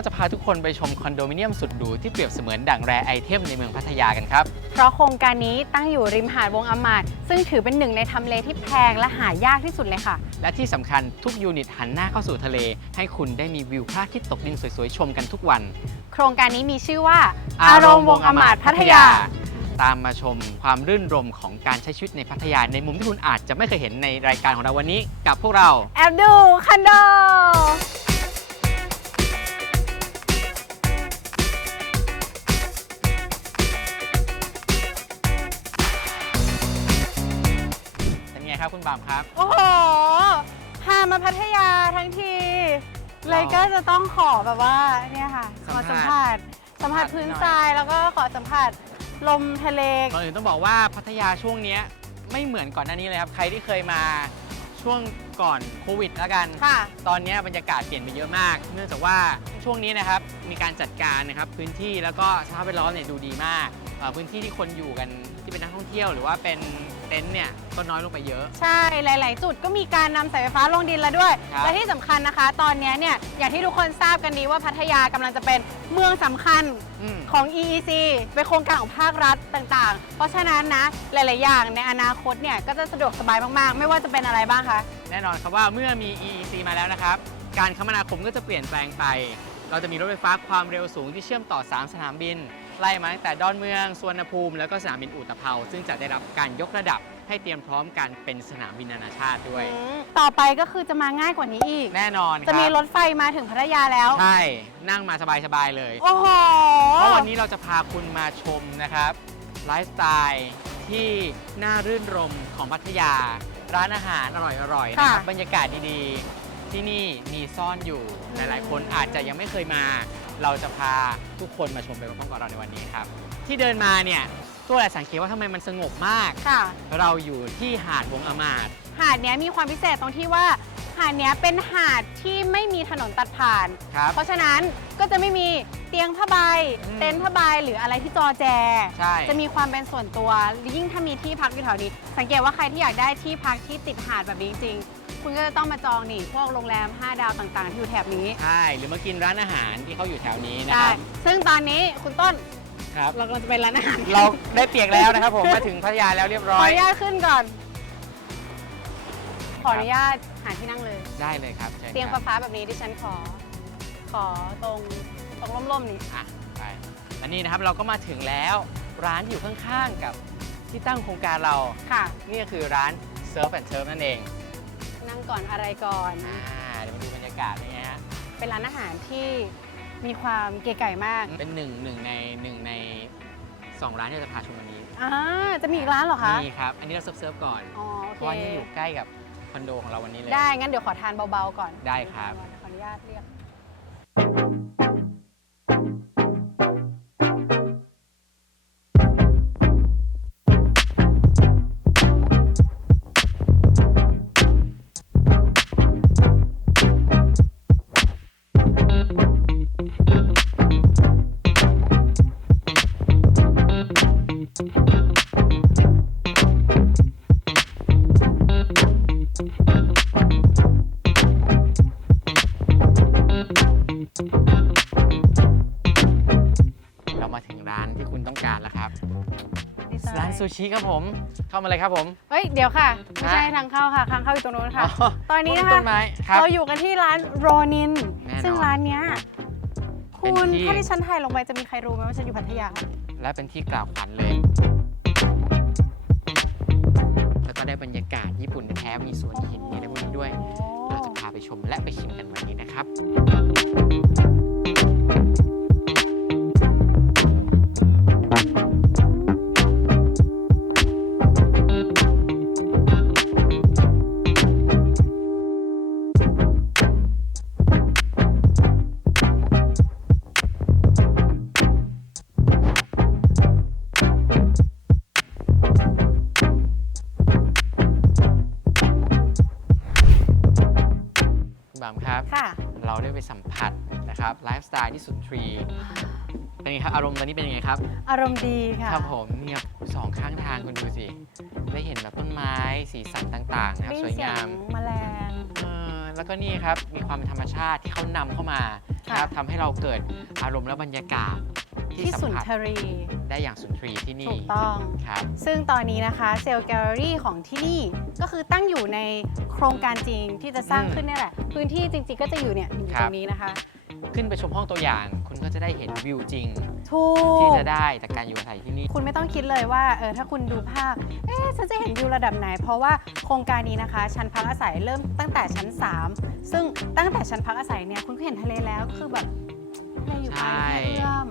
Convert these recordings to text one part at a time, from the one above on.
วันนี้เราจะพาทุกคนไปชมคอนโดมิเนียมสุดหรูที่เปรียบเสมือนดั่งแรไอเทมในเมืองพัทยากันครับ เพราะโครงการนี้ตั้งอยู่ริมหาดวงอมาดซึ่งถือเป็นหนึ่งในทำเลที่แพงและหายากที่สุดเลยค่ะ และที่สำคัญทุกยูนิตหันหน้าเข้าสู่ทะเล ให้คุณได้มีวิวพระอาทิตย์ตกดินสวยๆชมกันทุกวัน โครงการนี้มีชื่อว่า อารมณ์วงอมาดพัทยา ตามมาชมความรื่นรมของการใช้ชีวิตในพัทยาในมุมที่คุณอาจจะไม่เคยเห็นในรายการของเราวันนี้ กับพวกเรา แอบดูคันโด ครับคุณบามครับ โอ้โหพามาพัทยาทั้งที เลยก็จะต้องขอแบบว่าเนี่ยค่ะ ขอสัสัมมภาผัษณ์สสัมผัสสัมภาษณ์พื้นหน่อยทรายแล้วก็ขอสัมผัสลมทะเลก่อนอื่นต้องบอกว่าพัทยาช่วงเนี้ยไม่เหมือนก่อนหน้านี้เลยครับ ใครที่เคยมาช่วงก่อนโควิดแล้วกันค่ะตอนเนี้ยบรรยากาศเปลี่ยนไปเยอะมาก เนื่องจากว่าช่วงนี้นะครับมีการจัดการนะครับพื้นที่แล้วก็สภาพแวดล้อมเนี่ยดูดีมากเอ่อพื้นที่ที่คนอยู่กันที่เป็นนักท่องเที่ยว หรือว่าเป็น เต็นท์เนี่ยก็น้อยลงไปเยอะ ใช่ หลาย ๆ จุดก็มีการนำสายไฟฟ้าลงดินแล้วด้วย ครับ และที่สำคัญนะคะ ตอนนี้เนี่ย อย่างที่ทุกคนทราบกันดีว่าพัทยากำลังจะเป็นเมืองสำคัญอืม ของ EEC เป็นโครงการของภาครัฐต่าง ๆ เพราะฉะนั้นนะ หลาย ๆ อย่างในอนาคตเนี่ย ก็จะสะดวกสบายมาก ๆ ไม่ว่าจะเป็นอะไรบ้างคะ แน่นอนครับว่าเมื่อมี EEC มาแล้วนะครับ การคมนาคมก็จะเปลี่ยนแปลงไป เราจะมีรถไฟฟ้าความเร็วสูงที่เชื่อมต่อ 3 สนามบิน ไล่มาตั้งแต่ดอนเมืองสวนภูมิ แล้วก็สนามบินอุตภเปาซึ่งจะได้รับการยกระดับให้เตรียมพร้อมการเป็นสนามบินนานาชาติด้วยอืมต่อไปก็คือจะมาง่ายกว่านี้อีก แน่นอนคจะรับมีรถไฟมาถึงพัทยาแล้ว ใช่ นั่งมาสบายๆเลย โอ้โหเพราะวันนี้เราจะพาคุณมาชมนะครับไลฟ์สไตล์ที่น่ารื่นรมของพัทยา ร้านอาหารอร่อยๆนะครับค่ะบรรยากาศดีๆ ที่นี่มีซ่อนอยู่หลายๆ คนอาจจะยังไม่เคยมา เราจะพาทุกคนมาชมไปพร้อมๆกับเราในวันนี้ครับ ที่เดินมาเนี่ยตัวแหละสังเกตว่าทำไมมันสงบมาก ค่ะ เราอยู่ที่หาดวงอมาด หาดเนี้ยมีความพิเศษตรงที่ว่า หาดเนี้ยเป็นหาดที่ไม่มีถนนตัดผ่าน ครับ เพราะฉะนั้นก็จะไม่มี เตียงผ้าใบ อืมเต็นท์ผ้าใบหรืออะไรที่จอแจ ใช่ จะมีความเป็นส่วนตัว ยิ่งถ้ามีที่พักอยู่แถวนี้ สังเกตว่าใครที่อยากได้ที่พักที่ติดหาดแบบนี้จริงๆคุณก็จะต้องมาจองนี่พวกโรงแรม 5 ดาวต่างๆ ที่อยู่แถบนี้ใช่หรือมากินร้านอาหารที่เขาอยู่แถวนี้นะใช่ครับซึ่งตอนนี้คุณต้นครับ เรากำลังจะไปร้านอาหารเราได้เปียกแล้วนะครับผมมาถึงพัทยาแล้วเรียบขร้อออยนุญาตขึ้นก่อน ขออนุญาตหาที่นั่งเลย ได้เลยครับชิญเตียงครับ ฟ้าๆแบบนี้ดิฉันขอ ขอตรง ตรงร่มๆนี่อะไปและนี่นะครับเราก็มาถึงแล้วร้านที่อยู่ข้างๆกับที่ตั้งโครงการเรา ค่ะ นี่ก็คือร้าน Surf and Turf นั่นเอง นั่งก่อนอะไรก่อน อ่าเดี๋ยวมาดูบรรยากาศนี่ฮะ เป็นร้านอาหารที่มีความเก๋ไก่มากเป็นหนึ่งหนึ่งในหนึ่งในสองร้านที่เราจะพาชมวันนี้อ่าจะมีอีกร้านเหรอคะนี่ครับ อันนี้เราเซิร์ฟๆก่อนอ๋อโอเพเคราะว่านี่อยู่ใกล้กับคอนโดของเราวันนี้เลย ได้งั้นเดี๋ยวขอทานเบาๆก่อนได้ครับ ขออนุญาตเรียก ร้านซูชิครับผม เข้ามาเลยครับผม เฮ้ย เดี๋ยวค่ะ ไม่ใช่ฮะทางเข้าค่ะ ทางเข้าอยู่ตรงนู้นค่ะ อ๋อตอนนี้นะต้คะนไม้ครับเราอยู่กันที่ร้านโรนิน แน่นอนซึ่งร้านเนี้ยเป็นคุณที่ ถ้าที่ฉันถ่ายลงไปจะมีใครรู้ไหมว่าฉันอยู่พัทยา และเป็นที่กล่าวขวัญเลย แล้วก็ได้บรรยากาศญี่ปุ่นแท้ๆมีสวนหินมีอะไรพวกนี้ด้วย เราจะพาไปชมและไปชิมกันวันนี้นะครับ คุณบามครับ ค่ะ เราได้ไปสัมผัสนะครับไลฟ์สไตล์ที่สุนทรีเป็นไงครับอารมณ์ตอนนี้เป็นยังไงครับ อารมณ์ดีค่ะครับผมเนี่ยสองข้างทางคุณดูสิ ได้เห็นแบบต้นไม้สีสันต่างๆนะครับได้ยิสนวยเสียงางมแมลงเออแล้วก็นี่ครับมีความเป็นธรรมชาติที่เขานำเข้ามาค่ะ นะครับทำให้เราเกิดอารมณ์และบรรยากาศ ที่ที่สัสุมนผัสทรีได้อย่างสุนทรีที่นี่ถูกต้องครับซึ่งตอนนี้นะคะเซลล์แกลเลอรี่ของที่นี่ก็คือตั้งอยู่ในโครงการจริงที่จะสร้างอืมขึ้นเนี่ยแหละ พื้นที่จริง ๆ ก็จะอยู่เนี่ยอยู่ครัตบรงนี้นะคะ ขึ้นไปชมห้องตัวอย่าง คุณก็จะได้เห็นวิวจริงถูที่กจะได้จากการอยู่อาศัยที่นี่ คุณไม่ต้องคิดเลยว่าเออถ้าคุณดูภาพเอ๊ะฉันจะเห็นวิวระดับไหน เพราะว่าโครงการนี้นะคะ ชั้นพักอาศัยเริ่มตั้งแต่ชั้น 3 ซึ่งตั้งแต่ชั้นพักอาศัยเนี่ยคุณก็เห็นทะเลแล้วคือแบบ ทะเลอยู่ปลายแค่เอื้อม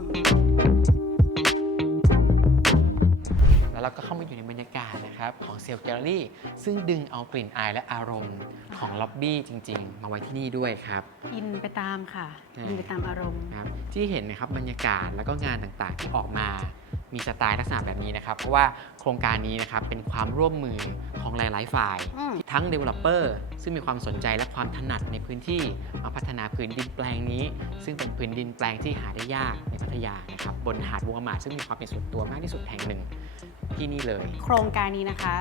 แล้วเราก็เข้ามาอยู่ในบรรยากาศนะครับของเซลล์แกลเลอรี่ ซึ่งดึงเอากลิ่นอายและอารมณ์ของล็อบบี้จริง ๆ มาไว้ที่นี่ด้วยครับ อินไปตามค่ะ อืม อินไปตามอารมณ์ นะครับที่เห็นนะครับบรรยากาศแล้วก็งานต่างๆที่ออกมา มีสไตล์ลักษณะแบบนี้นะครับ เพราะว่าโครงการนี้นะครับเป็นความร่วมมือของหลาย ๆ ฝ่าย อืม ทั้ง Developer ซึ่งมีความสนใจและความถนัดในพื้นที่มาพัฒนาพื้นดินแปลงนี้ ซึ่งเป็นพื้นดินแปลงที่หาได้ยากในพัทยานะครับบนหาดวงอมาดซึ่งมีความเป็นส่วนตัวมากที่สุดแห่งหนึ่งที่นี่เลย โครงการนี้นะคะ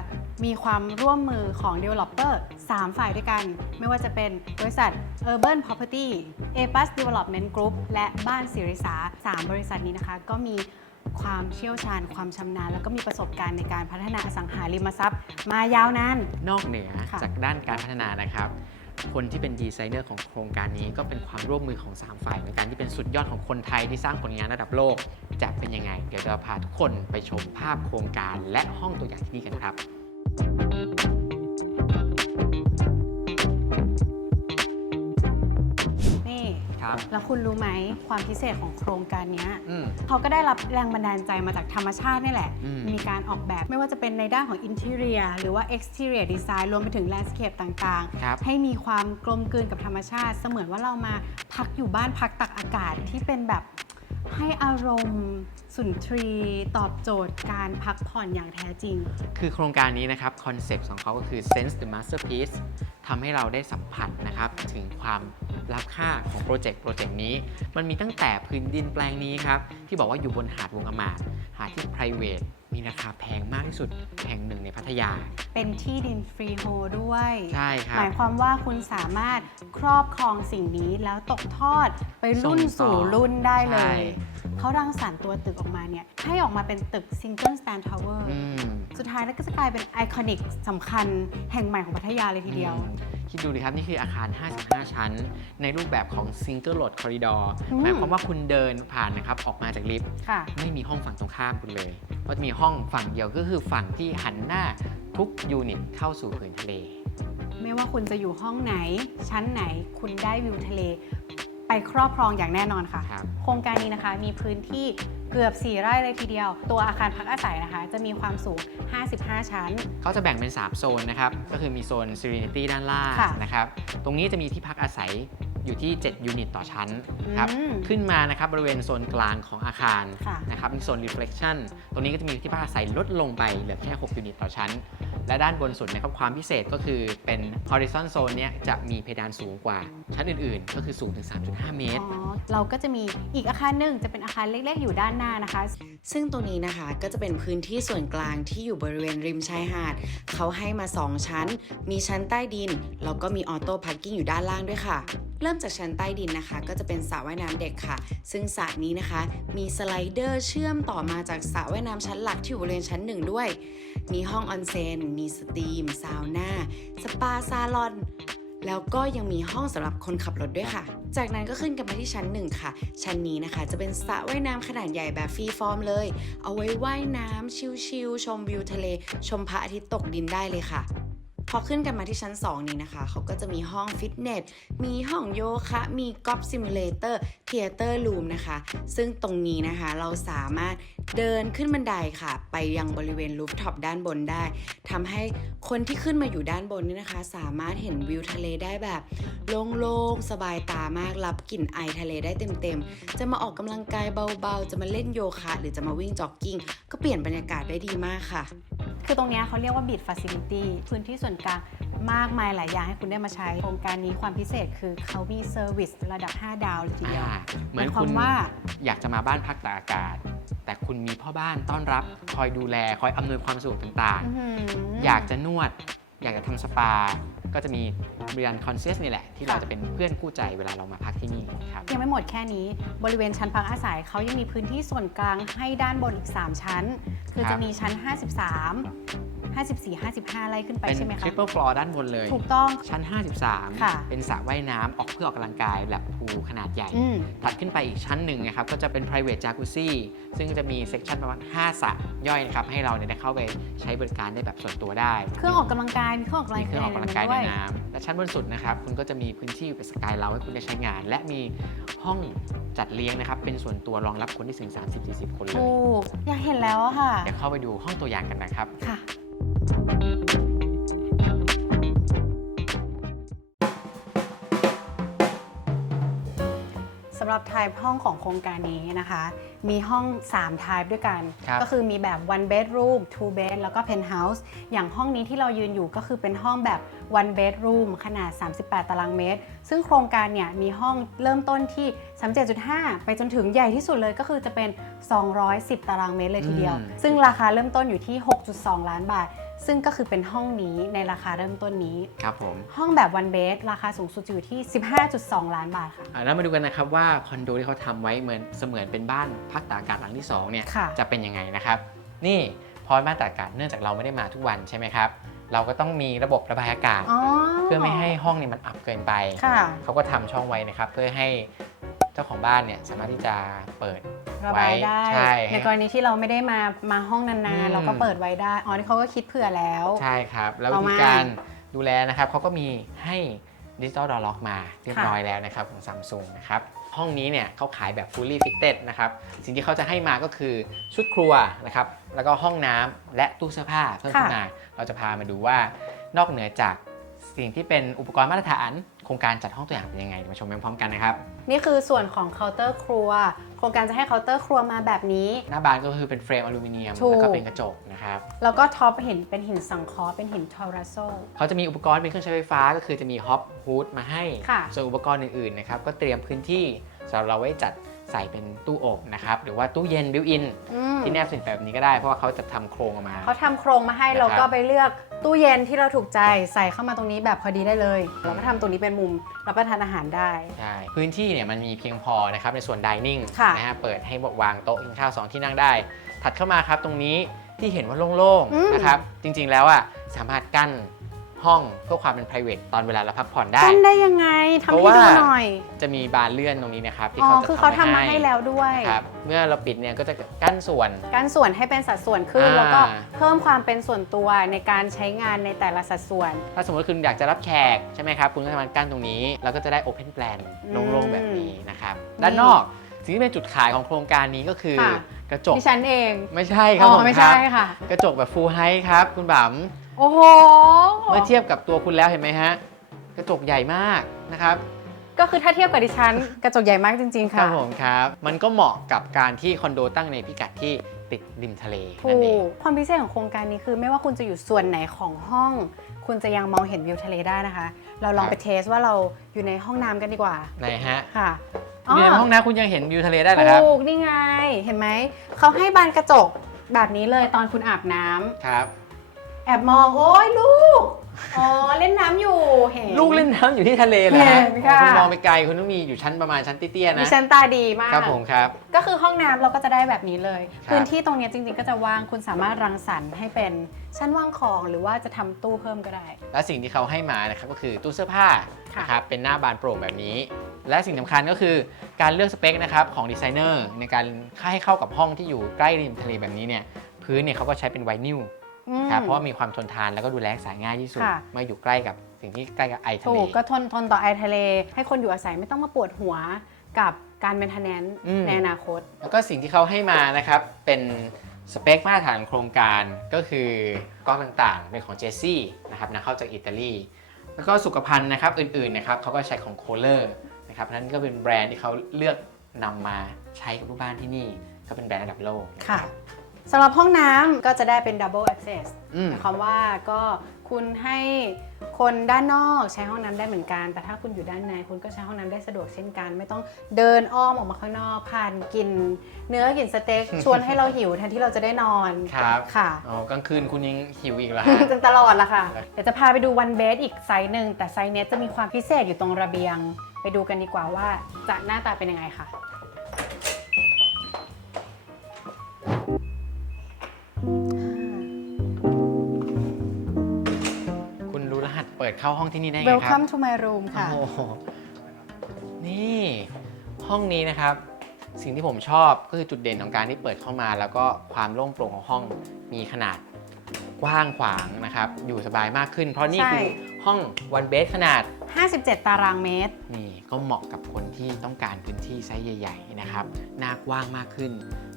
มีความร่วมมือของ Developer 3 ฝ่ายด้วยกัน ไม่ว่าจะเป็นบริษัท Urban Property a p a s Development Group และบ้านสิริสา 3 บริษัทนี้นะคะ ก็มี ความเชี่ยวชาญความชำนาญ แล้วก็มีประสบการณ์ในการพัฒนาอสังหาริมทรัพย์ มายาวนาน นอกเหนือค่ะ จากด้านการพัฒนานะครับ คนที่เป็นดีไซเนอร์ของโครงการนี้ก็เป็นความร่วมมือของ 3 ฝ่ายเหมือนกันที่เป็นสุดยอดของคนไทยที่สร้างผลงานระดับโลก จะเป็นยังไง เดี๋ยวเราพาทุกคนไปชมภาพโครงการและห้องตัวอย่างที่นี่กันครับ แล้วคุณรู้ไหมความพิเศษของโครงการเนี้ยอืม เขาก็ได้รับแรงบันดาลใจมาจากธรรมชาตินี่แหละ อืม มีการออกแบบไม่ว่าจะเป็นในด้านของ Interior หรือว่า Exterior Design รวมไปถึง Landscape ต่างครับ ๆ ให้มีความกลมกลืนกับธรรมชาติ เสมือนว่าเรามาพักอยู่บ้านพักตักอากาศที่เป็นแบบให้อารมณ์สุนทรี ตอบโจทย์การพักผ่อนอย่างแท้จริง คือโครงการนี้นะครับคอนเซปต์ของเขาก็คือ sense the masterpiece ทำให้เราได้สัมผัสนะครับ ถึงความ รับค่าของโปรเจกต์โปรเจกต์นี้ มันมีตั้งแต่พื้นดินแปลงนี้ครับ ที่บอกว่าอยู่บนหาดวงอมาดหาดที่ private มีราคาแพงมากที่สุดแห่งหนึ่งในพัทยา เป็นที่ดินฟรีโฮด้วย ใช่ครัหบมายความว่าคุณสามารถครอบครองสิ่งนี้แล้วตกทอดไปรุ่นส่งต่สู่อรุ่นได้เลใช่ยเขารังสรรค์ตัวตึกออกมาเนี่ย ให้ออกมาเป็นตึก Single Stand Tower อืมสุดท้ายแล้วก็จะกลายเป็นไอคอนิกสำคัญแห่งใหม่ของพัทยาเลยทีเดียวอืม คิดดูดิครับ นี่คืออาคาร 55 ชั้น ในรูปแบบของ Single Road Corridor อืม หมายความว่าคุณเดินผ่านนะครับ ออกมาจากลิฟต์ค่ะ ไม่มีห้องฝั่งตรงข้ามคุณเลยเพราะจะมีห้องฝั่งเดียวก็คือฝั่งที่หันหน้าทุกยูนิตเข้าสู่ผืนทะเล ไม่ว่าคุณจะอยู่ห้องไหน ชั้นไหนคุณได้วิวทะเล ไปครอบครองอย่างแน่นอนค่ะ ครับ โครงการนี้นะคะมีพื้นที่ เกือบ 4 ไร่เลยทีเดียว ตัวอาคารพักอาศัยนะคะ จะมีความสูง 55 ชั้น เขาจะแบ่งเป็น 3 โซนนะครับ ก็คือมีโซน Serenity ด้านล่างค่ะนะครับ ตรงนี้จะมีที่พักอาศัยอยู่ที่ 7 ยูนิตต่อชั้นครับอืมขึ้นมานะครับบริเวณโซนกลางของอาคารค่ะ นะครับมีโซน Reflection ตรงนี้ก็จะมีที่พักอาศัยลดลงไปเหลือแค่ 6 ยูนิตต่อชั้น และด้านบนสุดนะครับความพิเศษก็คือเป็น Horizon Zone เนี่ยจะมีเพดานสูงกว่าชั้นอื่นๆ ก็คือสูงถึง 3.5 เมตร อ๋อเราก็จะมีอีกอาคารหนึ่งจะเป็นอาคารเล็กๆ อยู่ด้านหน้านะคะ ซึ่งตรงนี้นะคะก็จะเป็นพื้นที่ส่วนกลางที่อยู่บริเวณริมชายหาด เขาให้มา 2 ชั้น มีชั้นใต้ดิน แล้วก็มีออโต้พาร์กิ้งอยู่ด้านล่างด้วยค่ะ เริ่มจากชั้นใต้ดินนะคะ ก็จะเป็นสระว่ายน้ำเด็กค่ะ ซึ่งสระนี้นะคะ มีสไลเดอร์เชื่อมต่อมาจากสระว่ายน้ำชั้นหลักที่อยู่บริเวณชั้นหนึ่งด้วย มีห้องออนเซน มีสตรีม ซาวน่า สปาซาลอน แล้วก็ยังมีห้องสำหรับคนขับรถด้วยค่ะ จากนั้นก็ขึ้นกันไปที่ชั้นหนึ่งค่ะ ชั้นนี้นะคะจะเป็นสระว่ายน้ำขนาดใหญ่แบบฟรีฟอร์มเลย เอาไว้ว่ายน้ำชิลๆชมวิวทะเล ชมพระอาทิตย์ตกดินได้เลยค่ะ พอขึ้นกันมาที่ชั้น 2 นี้นะคะ เขาก็จะมีห้องฟิตเนส มีห้องโยคะ มีกอล์ฟซิมูเลเตอร์เทเตอร์รูมนะคะ ซึ่งตรงนี้นะคะเราสามารถเดินขึ้นบันไดค่ะ ไปยังบริเวณรูฟท็อปด้านบนได้ทำให้คนที่ขึ้นมาอยู่ด้านบนนี่นะคะ สามารถเห็นวิวทะเลได้แบบโล่งๆ สบายตามาก รับกลิ่นไอทะเลได้เต็มๆ จะมาออกกำลังกายเบาๆ จะมาเล่นโยคะ หรือจะมาวิ่งจ็อกกิ้ง ก็เปลี่ยนบรรยากาศได้ดีมากค่ะ คือตรงเนี้ยเขาเรียกว่า Beat Facility พื้นที่ส่วนกลางมากมายหลายอย่างให้คุณได้มาใช้ โครงการนี้ความพิเศษคือเขามีเซอร์วิสระดับ 5 ดาวเลยทีเดียวอ่าเหมือนหมายควาคุมณว่า อยากจะมาบ้านพักตากอากาศ แต่คุณมีพ่อบ้านต้อนรับ คอยดูแล คอยอำนวยความสะดวกต่างอื้อหืๆอยากจะนวด อยากจะทำสปา ก็จะมีบริการคอนเซสนี่แหละ ที่เราค่ะจะเป็นเพื่อนคู่ใจเวลาเรามาพักที่นี่ครับ ยังไม่หมดแค่นี้บริเวณชั้นพักอาศัยเขายังมีพื้นที่ส่วนกลางให้ด้านบนอีก 3 ชั้น คือครัจะบมีชั้น 53 54 55 ไล่ขึ้นไปเป็นใช่ไหมคะ triple floor ด้านบนเลย ถูกต้อง ชั้น ค่ะ 53 เป็นสระว่ายน้ำออกเพื่อออกกำลังกายแบบพูลขนาดใหญ่ อืม ถัดขึ้นไปอีกชั้นหนึ่งนะครับ ก็จะเป็น private jacuzzi ซึ่งจะมีเซ c ชันประมาณ 5สระย่อยนะครับ ให้เราเนี่ยได้เข้าไปใช้บริการได้แบบส่วนตัวได้เครื่องออกกำลังกายมีเครื่องออกกำลัมีงเครื่องออกกำลังกายด้ในวยน้ำและชั้นบนสุดนะครับ คุณก็จะมีพื้นที่เป็นสกายเลาให้คุณได้ใช้งาน และมีห้องจัดเลี้ยงนะครับ เป็นส่วนตัวรองรับคนที่ถึง30-40 คนเลยถูกอยากเห็นแล้วอะค่ะ เดี๋ยวเข้าไปดูห้องตัวอย่างกันนะครับ ค่ะ สำหรับ type ห้องของโครงการนี้นะคะ มีห้อง3 type ด้วยกัน ครับก็คือมีแบบ one bedroom two bed แล้วก็ penthouse อย่างห้องนี้ที่เรายืนอยู่ก็คือเป็นห้องแบบ one bedroom ขนาด 38 ตารางเมตร ซึ่งโครงการเนี่ยมีห้องเริ่มต้นที่ 37.5 ไปจนถึงใหญ่ที่สุดเลยก็คือจะเป็น 210 ตารางเมตรเลยทีเดียว อืม ซึ่งราคาเริ่มต้นอยู่ที่ 6.2 ล้านบาท ซึ่งก็คือเป็นห้องนี้ในราคาเริ่มต้นนี้ ครับผม ห้องแบบ one bed ราคาสูงสุดจะอยู่ที่ 15.2 ล้านบาทค่ะ อ่าแล้วมาดูกันนะครับว่าคอนโดที่เขาทำไว้เหมือนเสมือนเป็นบ้านพักตากอากาศหลังที่สองเนี่ยค่ะ จะเป็นยังไงนะครับ นี่พอบ้านตากอากาศเนื่องจากเราไม่ได้มาทุกวันใช่ไหมครับ เราก็ต้องมีระบบระบายอากาศอ๋อเพื่อไม่ให้ห้องเนี่ยมันอับเกินไป ค่ะ เขาก็ทำช่องไว้นะครับ เพื่อให้เจ้าของบ้านเนี่ยสามารถที่จะเปิดระบายได้ใช่ในกรณีที่เราไม่ได้มามาห้องนาอืนมๆเราก็เปิดไว้ได้อ๋อนี่เขาก็คิดเผื่อแล้ว ใช่ครับ แล้วต่วิอธีมาการดูแลนะครับเขาก็มีให้ดิจิตอลดอล็อกมาเรียบค่ะร้อยแล้วนะครับของซัมซุงนะครับห้องนี้เนี่ยเขาขายแบบ fully fitted นะครับสิ่งที่เขาจะให้มาก็คือชุดครัวนะครับแล้วก็ห้องน้ำและตู้เสื้อผ้าเพิ่มขึ้นมาเราจะพามาดูว่านอกเหนือจากสิ่งที่เป็นอุปกรณ์มาตรฐาน โครงการจัดห้องตัวอย่างเป็นยังไงเดี๋ยวมาชมพร้อมๆกันนะครับ นี่คือส่วนของเคาน์เตอร์ครัว โครงการจะให้เคาน์เตอร์ครัวมาแบบนี้ หน้าบานก็คือเป็นเฟรมอลูมิเนียมถูก แล้วก็เป็นกระจกนะครับแล้วก็ท็อปเห็นเป็นหินสังเคราะห์เป็นหินทอรัสโซ เขาจะมีอุปกรณ์เป็นเครื่องใช้ไฟฟ้าก็คือจะมีฮอปฮูดมาให้ ค่ะ ส่วนอุปกรณ์อื่นๆนะครับก็เตรียมพื้นที่สำหรับเราไว้จัด ใส่เป็นตู้อบนะครับ หรือว่าตู้เย็นบิวอินอืมที่แนบสนิทแบบนี้ก็ได้เพราะว่าเขาจะทำโครงออกมา เขาทำโครงมาให้นะครับ เราก็ไปเลือกตู้เย็นที่เราถูกใจใส่เข้ามาตรงนี้แบบพอดีได้เลย เราก็ทำตรงนี้เป็นมุมรับประทานอาหารได้ ใช่พื้นที่เนี่ยมันมีเพียงพอนะครับในส่วนดิเนิ่งค่ะ นะฮะเปิดให้วางโต๊ะกินข้าวสองที่นั่งได้ ถัดเข้ามาครับตรงนี้ที่เห็นว่าโล่งอืมๆนะครับจริงๆแล้วอะสามารถกั้น ห้องเพื่อความเป็น p r i v a t ตอนเวลาเราพักผ่อนได้กันได้ยังไงทำเพราะให้ดูว่าหน่อย จะมีบานเลื่อนตรงนี้นะครับที่อ๋อ เขาจะคือเขาทำทำมาให้แล้วด้วย นะครับเมื่อเราปิดเนี่ยก็จะกั้นส่วน การส่วนให้เป็นสัดส่วนขึ้น อ่า แล้วก็เพิ่มความเป็นส่วนตัวในการใช้งานในแต่ละสัดส่วน ถ้าสมมติคุณอยากจะรับแขกใช่ไหมครับคุณก็สามารถกั้นตรงนี้ แล้วก็จะได้ Open Plan อืมโล่งๆแบบนี้นะครับนี่ด้านนอกสิ่งที่เป็นจุดขายของโครงการนี้ก็คือ ค่ะ กระจกดิฉันเองไม่ใช่ครับอ๋ผอมไม่ครัใช่บค่ะ กระจกแบบ Full Height ครับคุณบั๋ม โอ้โห เมื่อเทียบกับตัวคุณแล้วเห็นไหมฮะ กระจกใหญ่มากนะครับ ก็คือถ้าเทียบกับดิฉัน กระจกใหญ่มากจริง ๆครัค่ะบผมครับ มันก็เหมาะกับการที่คอนโดตั้งในพิกัดที่ติดริมทะเลถูนั่นเองกความพิเศษของโครงการนี้คือ ไม่ว่าคุณจะอยู่ส่วนไหนของห้อง คุณจะยังมองเห็นวิวทะเลได้นะคะ เราลองไปเทสว่าเราอยู่ในห้องน้ำกันดีกว่า ไหนฮะค่ะอยู่ในห้องน้ำคุณยังเห็นวิวทะเลได้เหรอครับ ถูกนี่ไง เห็นไหม เขาให้บานกระจกแบบนี้เลยตอนคุณอาบน้ำ ครับ แอบมองโอ้ยลูก อ๋อ เล่นน้ำอยู่เห็น ลูกเล่นน้ำอยู่ที่ทะเลเหรอฮะเห็นค่ะ คุณมองไปไกลคุณต้องมีอยู่ชั้นประมาณชั้นเตี้ยๆดินะ ฉันตาดีมาก ครับผมครับ ก็คือห้องน้ำเราก็จะได้แบบนี้เลย ครับ พื้นที่ตรงเนี้ยจริงๆ ก็จะว่างคุณสามารถรังสรรค์ให้เป็นชั้นว่างของหรือว่าจะทำตู้เพิ่มก็ได้ และสิ่งที่เขาให้มานะครับก็คือตู้เสื้อผ้าค่ะนะครับเป็นหน้าบานโปร่งแบบนี้ และสิ่งสำคัญก็คือการเลือกสเปคนะครับของดีไซเนอร์ในการให้เข้ากับห้องที่อยู่ใกล้ริมทะเลแบบนี้เนี่ยพื้นเนี่ยเขาก็ใช้เป็นไวนิลอืม ครับเพราะว่ามีความทนทานแล้วก็ดูแลรักษาง่ายที่สุดค่ะ เมื่ออยู่ใกล้กับสิ่งที่ใกล้กับไอทะถูเล กก็ทนทนต่อไอทะเล ให้คนอยู่อาศัยไม่ต้องมาปวดหัวกับการเป็นทนแนนอืม ในอนาคต แล้วก็สิ่งที่เขาให้มานะครับเป็นสเปคมาตรฐานโครงการก็คือกล้องต่างๆ เป็นของเจสซี่นะครับนำเข้าจากอิตาลี แล้วก็สุขภัณฑ์นะครับอื่นๆนะครับเขาก็ใช้ของโคเลอร์นะครับนั่นก็เป็นแบรนด์ที่เขาเลือกนำมาใช้กับลูกบ้านที่นี่ก็เป็นแบรนด์ระดับโลกค่ะ สำหรับห้องน้ำก็จะได้เป็น double access อืม หมายความว่าก็คุณให้คนด้านนอกใช้ห้องน้ำได้เหมือนกัน แต่ถ้าคุณอยู่ด้านในคุณก็ใช้ห้องน้ำได้สะดวกเช่นกัน ไม่ต้องเดินอ้อมออกมาข้างนอกผ่านกิน เนื้อกินสเต็ก ชวนให้เราหิวแทนที่เราจะได้นอนครับ ค่ะ อ๋อกลางคืนคุณยังหิวอีกเหรอฮะ จนตลอดละค่ะ เดี๋ยวจะพาไปดูวันเบสอีกไซส์หนึ่งแต่ไซส์เนี้ยจะมีความพิเศษอยู่ตรงระเบียง ไปดูกันดีกว่าว่าจะหน้าตาเป็นยังไงค่ะ คุณรู้รหัสเปิดเข้าห้องที่นี่ได้ไงครับ Welcome to my room ค่ะ โอ้โหนี่ห้องนี้นะครับ สิ่งที่ผมชอบก็คือจุดเด่นของการที่เปิดเข้ามา แล้วก็ความโล่งโปร่งของห้องมีขนาดกว้างขวางนะครับ อยู่สบายมากขึ้น เพราะนี่ใช่คือห้องวันเบสขนาด 57 ตารางเมตร นี่ก็เหมาะกับคนที่ต้องการพื้นที่ไซส์ใหญ่ ๆ นะครับ หน้ากว้างมากขึ้น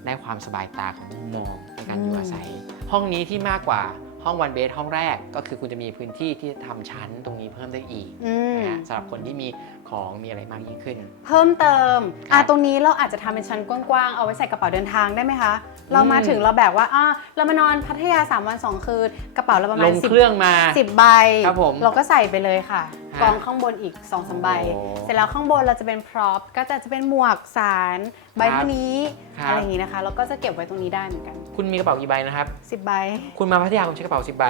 ได้ความสบายตาของมุมมองในการอยู่อืมอาศัย ห้องนี้ที่มากกว่าห้องวันเบสห้องแรกก็คือคุณจะมีพื้นที่ที่จะทำชั้นตรงนี้เพิ่มได้อีกอืมนะฮะสำหรับคนที่มีของมีอะไรมากยิ่งขึ้น เพิ่มเติมครับอะตรงนี้เราอาจจะทำเป็นชั้นกว้างๆเอาไว้ใส่กระเป๋าเดินทางได้ไหมคะ เรามาอืมถึงเราแบบว่าอะเรามานอนพัทยา 3 วัน 2 คืน กระเป๋าเราประมาลณง10เครื่องมาสิบใบครับผมเราก็ใส่ไปเลยค่ะฮะ กองข้างบนอีก2อสใบ โอ้เสร็จแล้วข้างบนเราจะเป็นพร็อพก็จะจะเป็นหมวกสารใบครับเท่านี้ครับ อะไรอย่างนี้นะคะแล้วก็จะเก็บไว้ตรงนี้ได้เหมือนกัน คุณมีกระเป๋ากี่ใบนะครับ 10 ใบคุณมาพัทยาคุณใช้กระเป๋า10ใบ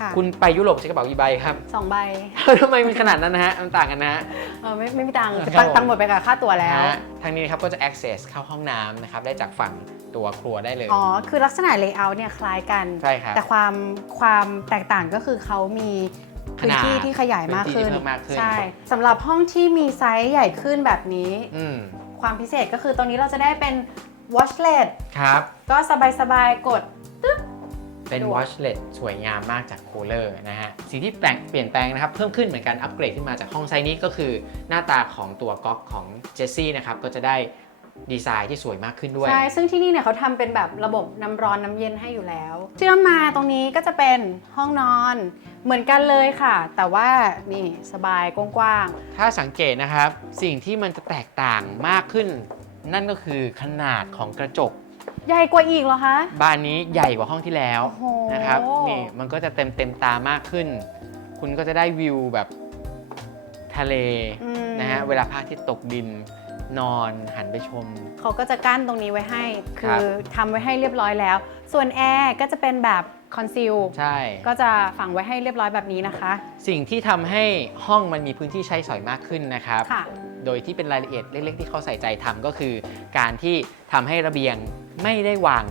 ค่ะคุณไปยุโรปใช้กระเป๋ากี่ใบครับ สองใบทำไมมันขนาดนั้นนะฮะ มันต่างกันนะฮะ เออไม่ไม่มีตังค์ครับจะตังผม ตังค์หมดไปกับค่าตั๋วแล้วนะฮะทางนี้นะครับก็จะ access เข้าห้องน้ำนะครับ ได้จากฝั่งตัวครัวได้เลย อ๋อ คือลักษณะ layout เนี่ยคล้ายกัน ใช่ครับ แต่ความความแตกต่างก็คือเขามี พื้นที่ขนาดที่ขยายมากขึ้นพื้นที่ที่เพิ่มมากขึ้นใช่สำหรับห้องที่มีไซส์ใหญ่ขึ้นแบบนี้อืมความพิเศษก็คือตรงนี้เราจะได้เป็น washlet ครับก็สบายๆกดเป็นสะดวก washlet สวยงามมากจากคูลเลอร์นะฮะ สิ่งที่แปลงเปลี่ยนแปลงนะครับ เพิ่มขึ้นเหมือนกัน อัปเกรดขึ้นมาจากห้องไซส์นี้ก็คือหน้าตาของตัวก๊อกของเจสซี่นะครับ ก็จะได้ ดีไซน์ที่สวยมากขึ้นด้วย ใช่ ซึ่งที่นี่เนี่ยเขาทำเป็นแบบระบบน้ำร้อนน้ำเย็นให้อยู่แล้วเชื่อมมาตรงนี้ก็จะเป็นห้องนอนเหมือนกันเลยค่ะ แต่ว่านี่สบายกว้างถ้าสังเกตนะครับ สิ่งที่มันจะแตกต่างมากขึ้น นั่นก็คือขนาดของกระจกๆใหญ่กว่าอีกเหรอคะบานนี้ใหญ่กว่าห้องที่แล้วโอ้โหนะครับนี่มันก็จะเต็มเต็มตามากขึ้น คุณก็จะได้วิวแบบทะเล อืม นะฮะเวลาพระอาทิตย์ตกดิน นอนหันไปชม เขาก็จะกั้นตรงนี้ไว้ให้ครัคืบอทำไว้ให้เรียบร้อยแล้ว ส่วนแอร์ก็จะเป็นแบบคอนซีล ใช่ ก็จะฝังไว้ให้เรียบร้อยแบบนี้นะคะ สิ่งที่ทำให้ห้องมันมีพื้นที่ใช้สอยมากขึ้นนะครับ ค่ะ โดยที่เป็นรายละเอียดเล็ก ๆ ที่เขาใส่ใจทำก็คือ การที่ทำให้ระเบียงไม่ได้วาง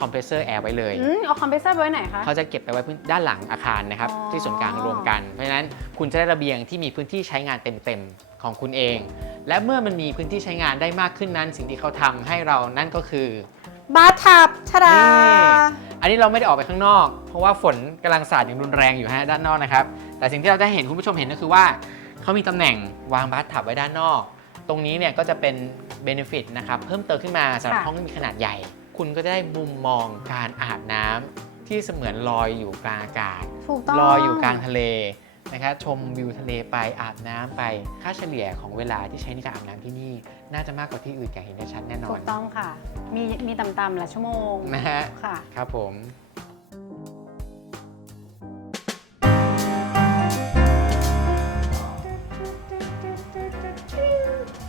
คอมเพรสเซอร์แอร์ไว้เลย อืมเอาคอมเพรสเซอร์ไว้ไหนคะ เขาจะเก็บไปไว้พื้นด้านหลังอาคารนะครับ อ๋อ ที่ส่วนกลางรวมกัน เพราะฉะนั้นคุณจะได้ระเบียงที่มีพื้นที่ใช้งานเต็มๆ ของคุณเอง และเมื่อมันมีพื้นที่ใช้งานได้มากขึ้นนั้น สิ่งที่เขาทำให้เรานั่นก็คือบาร์ทับชดานี่อันนี้เราไม่ได้ออกไปข้างนอก เพราะว่าฝนกำลังสาดอย่างรุนแรงอยู่ฮะด้านนอกนะครับ แต่สิ่งที่เราจะเห็นคุณผู้ชมเห็นก็คือว่าเขามีตำแหน่งวางบาร์ทับไว้ด้านนอก ตรงนี้เนี่ยก็จะเป็นเบนฟิตนะครับเพิ่มเติมขึ้นมาสำหรับค่ะ ห้องที่มีขนาดใหญ่ คุณก็จะได้มุมมองการอาบน้ำที่เสมือนลอยอยู่กลางอากาศ ถูกต้อง ลอยอยู่กลางทะเล นะครับชมวิวทะเลไปอาบน้ำไป ค่าเฉลี่ยของเวลาที่ใช้ในการอาบน้ำที่นี่ น่าจะมากกว่าที่อื่นอย่างเห็นได้ชัดแน่นอถูนกต้องค่ะ มีมีต่ำๆละชั่วโมงนะฮะค่ะครับผม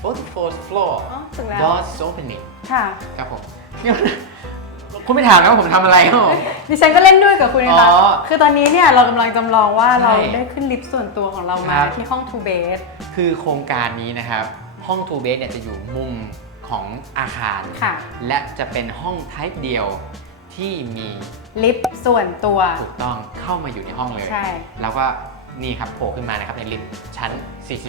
44th floor อ๋อถึงแล้ว doors opening ค่ะครับผม คุณไม่ถามนะว่าผมทำอะไรครับผม ดิฉันก็เล่นด้วยกับคุณนะคะ อ๋อคือตอนนี้เนี่ยเรากำลังจำลองว่าใช่เราได้ขึ้นลิฟต์ส่วนตัวของเราคมารับ ที่ห้อง two bed คือโครงการนี้นะครับ ห้อง two bed เนี่ยจะอยู่มุมของอาคาร ค่ะ และจะเป็นห้อง type เดียวที่มีลิฟต์ส่วนตัว ถูกต้องเข้ามาอยู่ในห้องเลย ใช่ แล้วก็นี่ครับโผล่ขึ้นมานะครับในลิฟต์ชั้น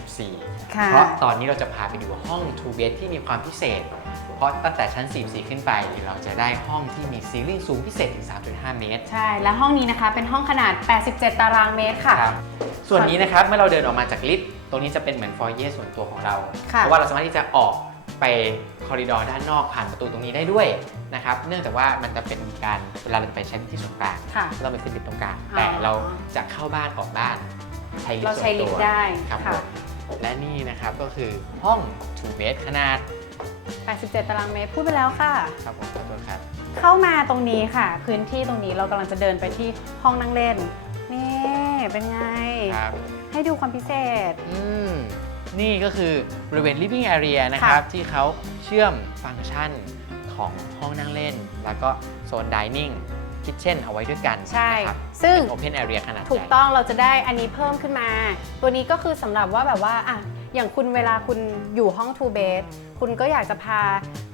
44 ค่ะ เพราะตอนนี้เราจะพาไปดูห้อง two bed ที่มีความพิเศษ เพราะตั้งแต่ชั้น 44 ขึ้นไป เราจะได้ห้องที่มีซีลิ่งสูงพิเศษถึง 3.5 เมตร ใช่ และห้องนี้นะคะเป็นห้องขนาด 87 ตารางเมตรค่ะ ครับ ส่วนนี้นะครับเมื่อเราเดินออกมาจากลิฟต์ตรงนี้จะเป็นเหมือนฟอยเย่ส่วนตัวของเรา ค่ะ เพราะว่าเราสามารถที่จะออกไปคอริดอร์ด้านนอกผ่านประตูตรงนี้ได้ด้วยนะครับ เนื่องจากว่ามันจะเป็นการเวลาเราไปใช้ที่ส่วนกลาง ค่ะ เราไปขึ้นลิฟต์ตรงกลางอ๋อ แต่เราจะเข้าบ้านออกบ้านใช้ลิฟเราต์ส่ใช้วนลิตัฟวต์ได้ครับค่ะผมและนี่นะครับก็คือห้อง two bed ขนาด 87 ตารางเมตรพูดไปแล้วค่ะ ครับผมขอโทษครับ เข้ามาตรงนี้ค่ะ พื้นที่ตรงนี้เรากำลังจะเดินไปที่ห้องนั่งเล่น นี่เป็นไง ครับ ให้ดูความพิเศษ อืม นี่ก็คือบริเวณ living area นะครับ ที่เขาเชื่อมฟังก์ชันของห้องนั่งเล่น แล้วก็โซน dining kitchen เอาไว้ด้วยกันใช่ นะครับซึ่ง เป็น open area ขนาดใหญ่ ถูกต้องเราจะได้อันนี้เพิ่มขึ้นมา ตัวนี้ก็คือสำหรับว่าแบบว่าอะ อย่างคุณเวลาคุณอยู่ห้อง two bed คุณก็อยากจะพา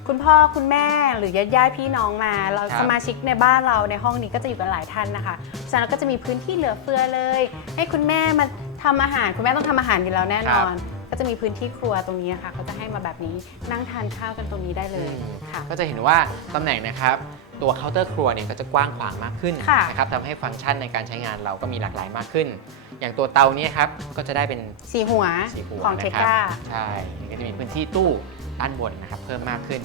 คุณพ่อคุณแม่หรือญาติญาติๆพี่น้องมา เราครับ สมาชิกในบ้านเราในห้องนี้ก็จะอยู่กันหลายท่านนะคะฉะนั้นเราก็จะมีพื้นที่เหลือเฟือเลย ให้คุณแม่มาทำอาหาร คุณแม่ต้องทำอาหารอยู่แล้วแน่นอน ก็จะมีพื้นที่ครัวตรงนี้นะคะเขาจะให้มาแบบนี้นั่งทานข้าวกันตรงนี้ได้เลยค่ะ ก็จะเห็นว่าตำแหน่งนะครับตัวเคาน์เตอร์ครัวเนี่ยก็จะกว้างขวางมากขึ้นค่ะ นะครับทำให้ฟังก์ชันในการใช้งานเราก็มีหลากหลายมากขึ้น อย่างตัวเตาเนี้ครับก็จะได้เป็นสีหัวสีหัวของเทนะครัก้า ใช่ก็จะมีพื้นที่ตู้ด้านบนนะครับเพิ่มมากขึ้น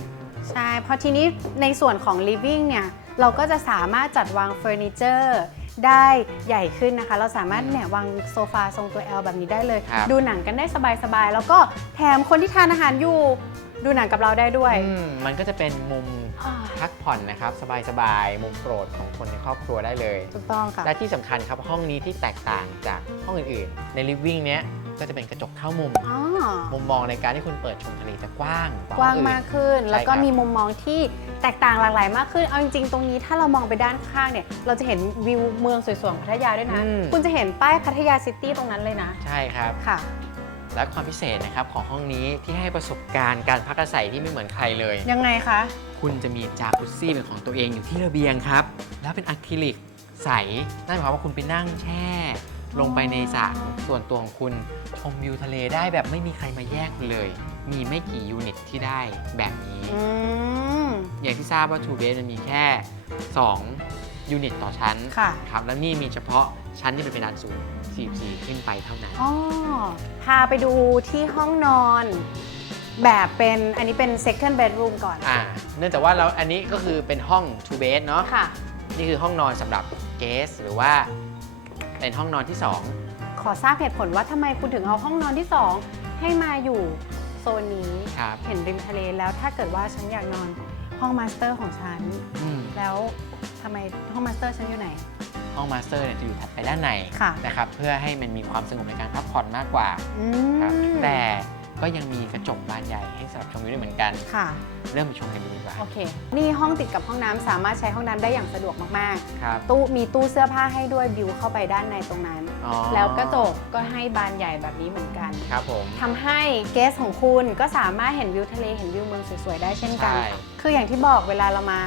ใช่ เพราะทีนี้ในส่วนของ living เนี่ย เราก็จะสามารถจัดวางเฟอร์นิเจอร์ได้ใหญ่ขึ้นนะคะ เราสามารถเนี่ยวางโซฟาทรงตัว L แบบนี้ได้เลย ครับ ดูหนังกันได้สบายๆ แล้วก็แถมคนที่ทานอาหารอยู่ ดูหนังกับเราได้ด้วย อืมมันก็จะเป็นมุมอ่าพักผ่อนนะครับสบายๆมุมโปรดของคนในครอบครัวได้เลย ถูกต้องค่ะ และที่สำคัญครับห้องนี้ที่แตกต่างจากห้องอื่นๆ ในลิฟวิ่งเนี้ยก็จะเป็นกระจกเข้ามุม อ๋อ มุมมองในการที่คุณเปิดชมทะเลจะกว้างกว้างห้ออื่น มากขึ้น ใช่แล้วก็ครับมีมุมมองที่แตกต่างหลากหลายมากขึ้น เอาจริงๆ ตรงนี้ถ้าเรามองไปด้านข้างเนี่ย เราจะเห็นวิวเมืองสวยๆของพัทยาด้วยนะ อืม คุณจะเห็นป้ายพัทยาซิตี้ตรงนั้นเลยนะ ใช่ครับ ค่ะ และความพิเศษนะครับของห้องนี้ที่ให้ประสบการณ์การพักอาศัยที่ไม่เหมือนใครเลย ยังไงคะ คุณจะมีจากุซซี่เป็นของตัวเองอยู่ที่ระเบียงครับ แล้วเป็นอะคริลิกใส นั่นหมายความว่าคุณไปนั่งแช่ ลงไปในสระส่วนตัวของคุณชมวิวทะเลได้แบบไม่มีใครมาแยกคุณเลย มีไม่กี่ยูนิตที่ได้แบบนี้ อืม อย่างที่ทราบว่า Two Bed มันมีแค่ 2 ยูนิตต่อชั้นค่ะ ครับแล้วนี่มีเฉพาะชั้นที่เป็นเพดานสูง 44 ขึ้นไปเท่านั้น อ๋อพาไปดูที่ห้องนอน แบบเป็นอันนี้เป็น second bedroom ก่อน อ่า เนื่องจากว่าเราอันนี้ก็คือเป็นห้อง Two Bed เนาะ ค่ะ นี่คือห้องนอนสำหรับเกสหรือว่าเป็นห้องนอนที่ขอทราบเหตุผลว่าทำไมคุณถึงเอาห้องนอนที่ 2 ให้มาอยู่โซนนี้2ครับ เห็นริมทะเลแล้วถ้าเกิดว่าฉันอยากนอนห้องมาสเตอร์ของฉัน อืมแล้วทำไมห้องมาสเตอร์ฉันอยู่ไหน ห้องมาสเตอร์เนี่ยจะอยู่ถัดไปด้านในค่ะ นะครับเพื่อให้มันมีความสงบในการพักผ่อนมากกว่าอืครับมแต่ก็ยังมีกระจกบานใหญ่ให้สำหรับชมวิวได้เหมือนกัน ค่ะ เริ่มไปชมกันดูดีกว่าโอเค นี่ห้องติดกับห้องน้ำสามารถใช้ห้องน้ำได้อย่างสะดวกมากครับๆ ตู้มีตู้เสื้อผ้าให้ด้วยบิวเข้าไปด้านในตรงนั้น อ๋อแล้วกระจกก็ให้บานใหญ่แบบนี้เหมือนกันครับผม ทำให้เกสของคุณก็สามารถเห็นวิวทะเลเห็นวิวเมืองสวยๆได้เช่นกันใช่ ค่ะคืออย่างที่บอกเวลาเรามา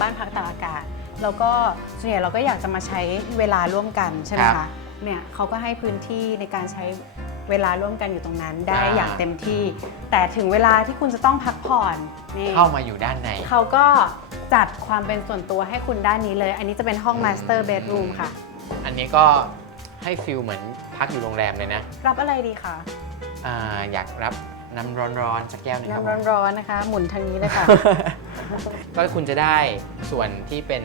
บ้านพักตากอากาศ เราก็ส่วนใหญ่เราก็อยากจะมาใช้เวลาร่วมกันใช่ไหมคะเนี่ยเขาก็ให้พื้นที่ในการใช้เวลาร่วมกันอยู่ตรงนั้นได้อย่างเต็มที่ แต่ถึงเวลาที่คุณจะต้องพักผ่อนนี่เข้ามาอยู่ด้านใน เขาก็จัดความเป็นส่วนตัวให้คุณด้านนี้เลย อันนี้จะเป็นห้องอืม Master Bedroom ค่ะ อันนี้ก็ให้ฟิลเหมือนพักอยู่โรงแรมเลยนะรับอะไรดีคะอาอยากรับน้ำร้อนๆสักแก้วหนึงครับผมน้ำร้อนๆนะคะ หมุนทางนี้เลยค่ะ ก็คุณจะได้ส่วนที่เป็น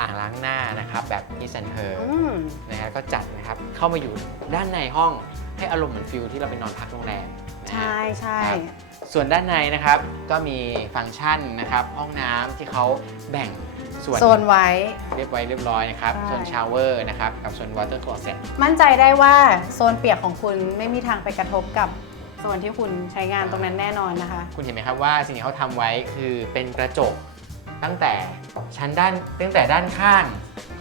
อ่างล้างหน้านะครับ แบบที่ซันเ e อร์อืม นะครับก็จัดนะครับเข้ามาอยู่ด้านในห้องให้อารมณ์เหมือนฟิลที่เราไปนอนพักโรงแรมนะฮะใช่ใช่ ครับส่วนด้านในนะครับก็มีฟังก์ชันนะครับห้องน้ำที่เขาแบ่งส่วนโซนไว้ เรียบไว้เรียบร้อยนะครับใช่ส่วนชาวเวอร์นะครับกับส่วนวอเตอร์คลอเซ็ตมั่นใจได้ว่าโซนเปียกของคุณไม่มีทางไปกระทบกับ โซนที่คุณใช้งานตรงนั้นแน่นอนนะคะ คุณเห็นไหมครับว่าสิ่งที่เขาทำไว้คือเป็นกระจกตั้งแต่ชั้นด้านตั้งแต่ด้านข้าง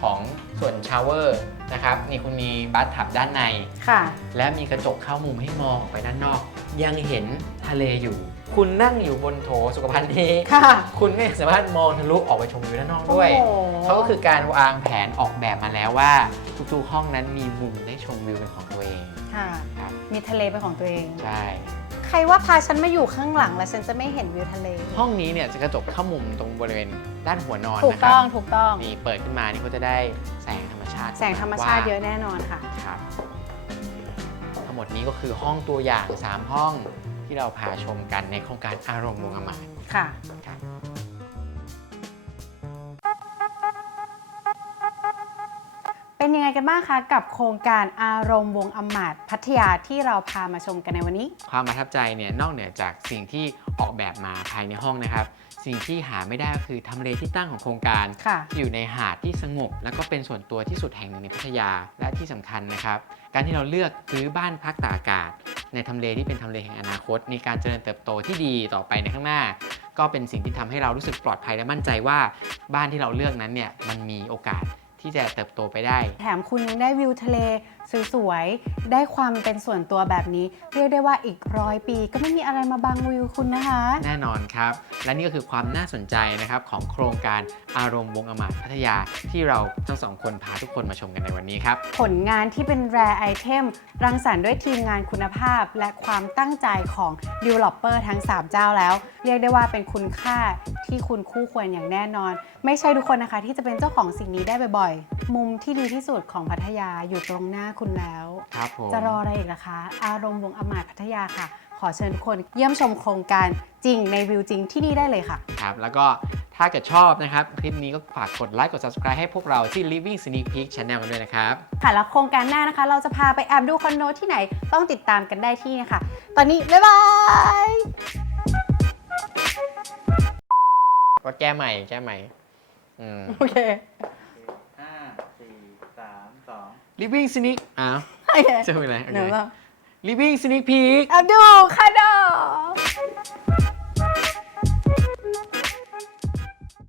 ของส่วนชาวเวอร์นะครับนี่คุณมีบัตทับด้านใน ค่ะ และมีกระจกเข้ามุมให้มองออกไปด้านนอก ยังเห็นทะเลอยู่ คุณนั่งอยู่บนโถสุขภัณฑ์นี้ค่ะ คุณก็ยังสามารถมองทะลุออกไปชมวิวด้านนอกด้วย โอ้โห เขาก็คือการวางแผนออกแบบมาแล้วว่า ทุกๆห้องนั้นมีมุมได้ชมวิวเป็นของตัวเอง ค่ะ มีทะเลเป็นของตัวเอง ใช่ ใครว่าพาฉันมาอยู่ข้างหลังแล้วฉันจะไม่เห็นวิวทะเล ห้องนี้เนี่ยจะกระจกเข้ามุมตรงบริเวณด้านหัวนอนถูกนะครัต้องถูกต้อง นี่เปิดขึ้นมานี่ก็จะได้แสงธรรมชาติแสงธรรมชาติเยอะแน่นอนค่ะ ครับ ทั้งหมดนี้ก็คือห้องตัวอย่าง 3 ห้องที่เราพาชมกันในโครงการอารมณ์วงอมาตย์ค่ะ ครับ เป็นยังไงกันบ้างคะกับโครงการอารมณ์วงอำมาตย์พัทยาที่เราพามาชมกันในวันนี้ ความประทับใจเนี่ยนอกเหนือจากสิ่งที่ออกแบบมาภายในห้องนะครับ สิ่งที่หาไม่ได้ก็คือทำเลที่ตั้งของโครงการค่ะ อยู่ในหาดที่สงบ และก็เป็นส่วนตัวที่สุดแห่งหนึ่งในพัทยาและที่สำคัญนะครับ การที่เราเลือกซื้อบ้านพักตากอากาศ ในทำเลที่เป็นทำเลแห่งอนาคต ในการเจริญเติบโตที่ดีต่อไปในข้างหน้า ก็เป็นสิ่งที่ทำให้เรารู้สึกปลอดภัยและมั่นใจว่า บ้านที่เราเลือกนั้นเนี่ยมันมีโอกาส ที่จะเติบโตไปได้ แถมคุณยังได้วิวทะเลสวยๆ ได้ความเป็นส่วนตัวแบบนี้ เรียกได้ว่าอีกร้อยปี ก็ไม่มีอะไรมาบังวิวคุณนะคะ แน่นอนครับ และนี่ก็คือความน่าสนใจนะครับของโครงการอารมณ์วงอมาตย์พัทยาที่เราทั้งสองคนพาทุกคนมาชมกันในวันนี้ครับ ผลงานที่เป็นแรไอเทมรังสรรค์ด้วยทีมงานคุณภาพ และความตั้งใจของ Developer ทั้ง 3 เจ้าแล้ว เรียกได้ว่าเป็นคุณค่าที่คุณคู่ควรอย่างแน่นอน ไม่ใช่ทุกคนนะคะที่จะเป็นเจ้าของสิ่งนี้ได้บ่อยๆ มุมที่ดีที่สุดของพัทยาอยู่ตรงหน้าคุณแล้ว ครับผม จะรออะไรอีกล่ะคะ อารมณ์วงอมาตย์พัทยาค่ะ ขอเชิญทุกคนเยี่ยมชมโครงการจริงในวิวจริงที่นี่ได้เลยค่ะ ครับแล้วก็ถ้าเกิดชอบนะครับ คลิปนี้ก็ฝากกดไลค์กด subscribe ให้พวกเราที่ Living Sneak Peek Channel กันด้วยนะครับ ค่ะแล้วโครงการหน้านะคะ เราจะพาไปแอบดูคอนโดที่ไหนต้องติดตามกันได้ที่นี่ค่ะตอนนี้ บ๊ายบายก็แก้ใหม่แก้ใหม่ อืม โอเค living sneak อ้าวเจะเป็ไรโอหเค นูแบบ living sneak peek อับดูค่ะด